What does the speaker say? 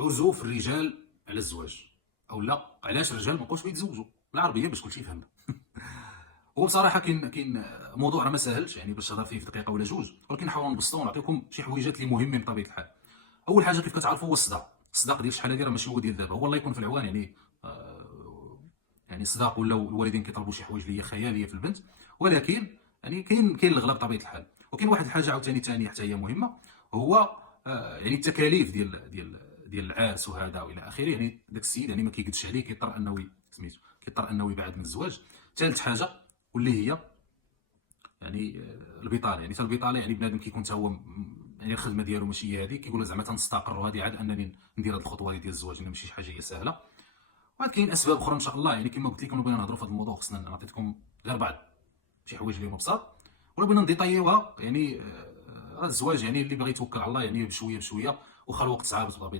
عزوف الرجال على الزواج، او لا علاش الرجال ما بقاوش يتزوجوا بالعربيه باش كلشي يفهمنا. هو بصراحه كاين موضوع راه ما ساهلش يعني باش تهضر فيه في دقيقه ولا جوج، ولكن نحاولوا نبسطوا ونعطيكم شي حويجات اللي مهمين بطبيعه الحال. اول حاجه كيف كتعرفوا هو الصداق ديال شحال هذه راه ماشي هو ديال دابا، هو الله يكون في العوان يعني. يعني الصداق ولاو الوالدين كيطلبوا شي حوايج اللي هي خياليه في البنت، ولكن يعني كاين الغلا بطبيعه الحال. وكاين واحد الحاجه عاوتاني ثانيه حتى هي مهمه، هو يعني التكاليف ديال العرس وهذا والى اخره. يعني داك السيد يعني ما كيقدش عليه، كيضطر انه سميتو كيضطر انه يبعد من الزواج. ثالث حاجه واللي هي يعني البطاله. يعني حتى البطاله يعني بنادم كيكون حتى هو يعني الخدمه ديالو ماشي هي هذه، كيقول زعما تنستقر وهذه عاد انني ندير هذه الخطوه ديال الزواج، يعني ماشي شي حاجه هي سهله. وعاد كاين اسباب اخرى ان شاء الله. يعني كما قلت لكم بغينا نهضروا في هذا الموضوع، خصنا نعطيكم غير بعض شي حوايج اللي هما بساط، ولا بغينا نديطايوها. يعني الزواج يعني اللي باغي يتوكل على الله يعني بشويه بشويه، واخا الوقت صعاب بطبيعه